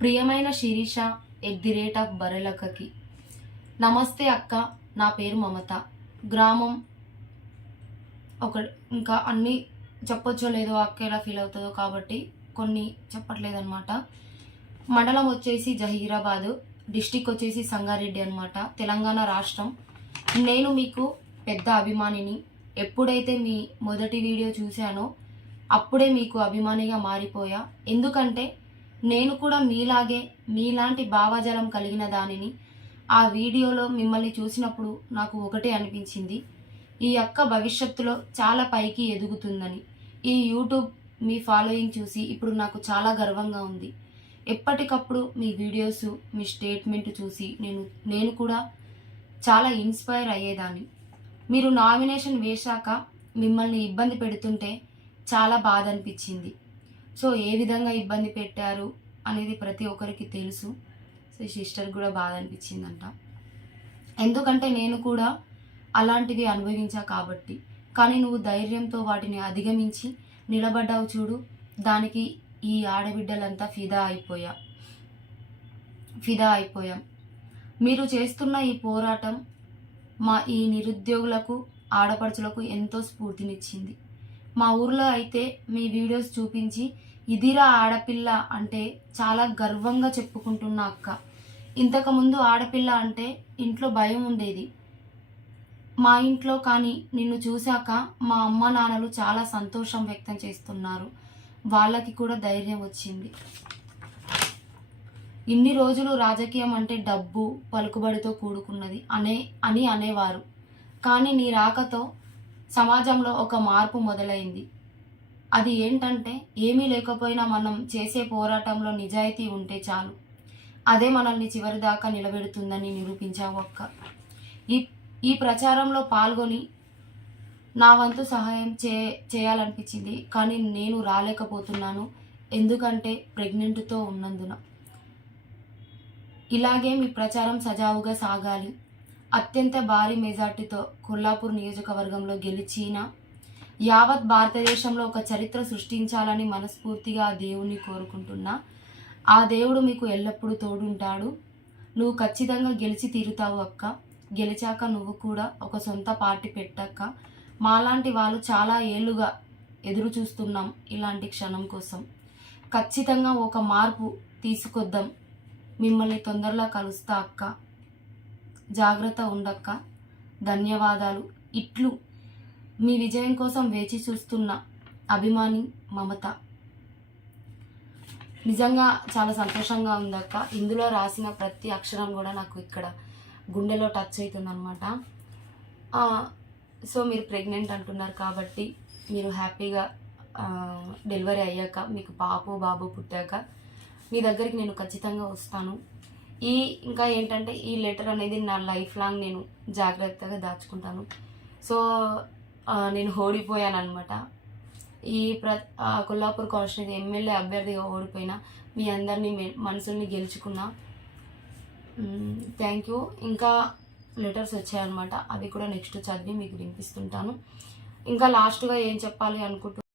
ప్రియమైన Sireesha at the rate of బరెలక్కకి నమస్తే అక్క నా పేరు మమత. గ్రామం ఒక ఇంకా అన్నీ చెప్పొచ్చో లేదో అక్క ఎలా ఫీల్ అవుతుందో కాబట్టి కొన్ని చెప్పట్లేదన్నమాట. మండలం వచ్చేసి జహీరాబాదు డిస్టిక్ వచ్చేసి సంగారెడ్డి అనమాట తెలంగాణ రాష్ట్రం. నేను మీకు పెద్ద అభిమానిని. ఎప్పుడైతే మీ మొదటి వీడియో చూశానో అప్పుడే మీకు అభిమానిగా మారిపోయా. ఎందుకంటే నేను కూడా మీలాగే మీలాంటి భావజాలం కలిగిన దానిని ఆ వీడియోలో మిమ్మల్ని చూసినప్పుడు నాకు ఒకటే అనిపించింది. ఈ అక్క భవిష్యత్తులో చాలా పైకి ఎదుగుతుందని. ఈ యూట్యూబ్ మీ ఫాలోయింగ్ చూసి ఇప్పుడు నాకు చాలా గర్వంగా ఉంది. ఎప్పటికప్పుడు మీ వీడియోస్ మీ స్టేట్మెంట్ చూసి నేను నేను కూడా చాలా ఇన్స్పైర్ అయ్యేదాన్ని. మీరు నామినేషన్ వేశాక మిమ్మల్ని ఇబ్బంది పెడుతుంటే చాలా బాధ అనిపించింది. సో ఏ విధంగా ఇబ్బంది పెట్టారు అనేది ప్రతి ఒక్కరికి తెలుసు. సో సిస్టర్ కూడా బాధ అనిపించిందంట. ఎందుకంటే నేను కూడా అలాంటివి అనుభవించా కాబట్టి. కానీ నువ్వు ధైర్యంతో వాటిని అధిగమించి నిలబడ్డావు చూడు దానికి ఈ ఆడబిడ్డలంతా ఫిదా అయిపోయా. ఫిదా అయిపోయాం. మీరు చేస్తున్న ఈ పోరాటం మా ఈ నిరుద్యోగులకు ఆడపడుచులకు ఎంతో స్ఫూర్తినిచ్చింది. మా ఊర్లో అయితే మీ వీడియోస్ చూపించి ఇదిరా ఆడపిల్ల అంటే చాలా గర్వంగా చెప్పుకుంటున్న అక్క. ఇంతకుముందు ఆడపిల్ల అంటే ఇంట్లో భయం ఉండేది. మా ఇంట్లో కానీ నిన్ను చూశాక మా అమ్మ నాన్నలు చాలా సంతోషం వ్యక్తం చేస్తున్నారు. వాళ్ళకి కూడా ధైర్యం వచ్చింది. ఇన్ని రోజులు రాజకీయం అంటే డబ్బు పలుకుబడితో కూడుకున్నది అనే అని అనేవారు. కానీ నీ రాకతో సమాజంలో ఒక మార్పు మొదలైంది. అది ఏంటంటే ఏమీ లేకపోయినా మనం చేసే పోరాటంలో నిజాయితీ ఉంటే చాలు. అదే మనల్ని చివరిదాకా నిలబెడుతుందని నిరూపించావు అక్క ఈ ఈ ప్రచారంలో పాల్గొని నా వంతు సహాయం చే చేయాలనిపించింది. కానీ నేను రాలేకపోతున్నాను. ఎందుకంటే ప్రెగ్నెంట్తో ఉన్నందున. ఇలాగే మీ ప్రచారం సజావుగా సాగాలి. అత్యంత భారీ మెజార్టీతో కొల్లాపూర్ నియోజకవర్గంలో గెలిచిన యావత్ భారతదేశంలో ఒక చరిత్ర సృష్టించాలని మనస్ఫూర్తిగా ఆ దేవుణ్ణి కోరుకుంటున్నా. ఆ దేవుడు మీకు ఎల్లప్పుడూ తోడుంటాడు. నువ్వు ఖచ్చితంగా గెలిచి తీరుతావు అక్క. గెలిచాక నువ్వు కూడా ఒక సొంత పార్టీ పెట్టాక మాలాంటి వాళ్ళు చాలా ఏళ్ళుగా ఎదురు చూస్తున్నాం ఇలాంటి క్షణం కోసం. ఖచ్చితంగా ఒక మార్పు తీసుకొద్దాం. మిమ్మల్ని తొందరలో కలుస్తా అక్క. జాగ్రత్త ఉండక్క. ధన్యవాదాలు. ఇట్లు మీ విజయం కోసం వేచి చూస్తున్న అభిమాని మమత. నిజంగా చాలా సంతోషంగా ఉందక్క. ఇందులో రాసిన ప్రతి అక్షరం కూడా నాకు ఇక్కడ గుండెలో టచ్ అవుతుందన్నమాట సో మీరు ప్రెగ్నెంట్ అంటున్నారు కాబట్టి మీరు హ్యాపీగా డెలివరీ అయ్యాక మీకు పాపు బాబు పుట్టాక మీ దగ్గరికి నేను ఖచ్చితంగా వస్తాను. ఈ ఇంకా ఏంటంటే ఈ లెటర్ అనేది నా లైఫ్ లాంగ్ నేను జాగ్రత్తగా దాచుకుంటాను. సో నేను ఓడిపోయాను అనమాట ఈ ప్ర ఆ, కొల్లాపూర్ కాన్స్టిట్యూన్సీ ఎమ్మెల్యే అభ్యర్థిగా ఓడిపోయినా మీ అందరినీ మనసుల్ని గెలుచుకున్నా. Thank you. ఇంకా లెటర్స్ వచ్చాయన్నమాట. అవి కూడా నెక్స్ట్ చదివి మీకు వినిపిస్తుంటాను. ఇంకా లాస్ట్గా ఏం చెప్పాలి అనుకుంటున్నాను